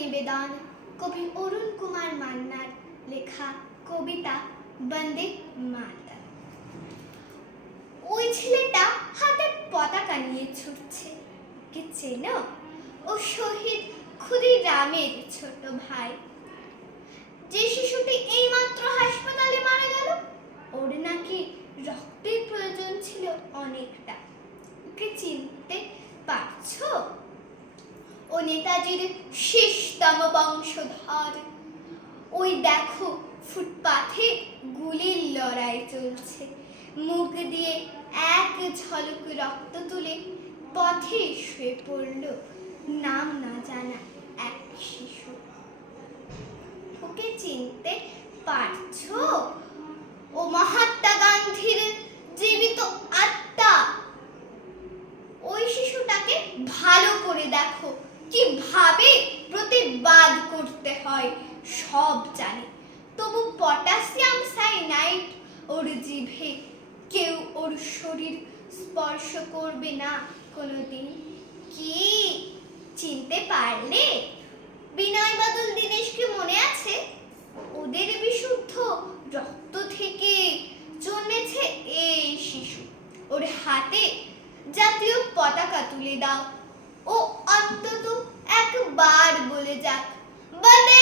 নিবেদন কবি অরুণ কুমার মান্নার লেখা কবিতা বন্দে মাতরম। ওই ছেলেটা হাতে পতাকা নিয়ে ছুটছে, কে চেনো? ও শহীদ ক্ষুদিরামের ছোট ভাই, যে শিশুটি এইমাত্র হাসপাতালে মারা গেল। ওর নাকি রক্তের প্রয়োজন ছিল অনেকটা। ওকে চিনতে পারছো? ও নেতাজির শেষতম বংশধর। ওই দেখো ফুটপাথে গুলির লড়াই চলছে, মুখ দিয়ে এক ঝলক রক্ত তুলে পথে শুয়ে পড়ল নাম না জানা এক শিশু। ওকে চিনতে পারছো? ও মহাত্মা গান্ধীর জীবিত আত্মা। ওই শিশুটাকে ভালো করে দেখো, কিভাবে প্রতিবাদ করতে হয় সব জানে, তবু পটাশিয়াম সায়ানাইড ওর জিভে। কেউ ওর শরীর স্পর্শ করবে না কোনোদিন। কি চিনতে পারলে? বিনয় বাদল দীনেশকে মনে আছে? ওদের বিশুদ্ধ রক্ত থেকে জন্মেছে এই শিশু। ওর হাতে জাতীয় পতাকা তুলে দাও, ও অন্তত একবার বলে যাক, বন্দে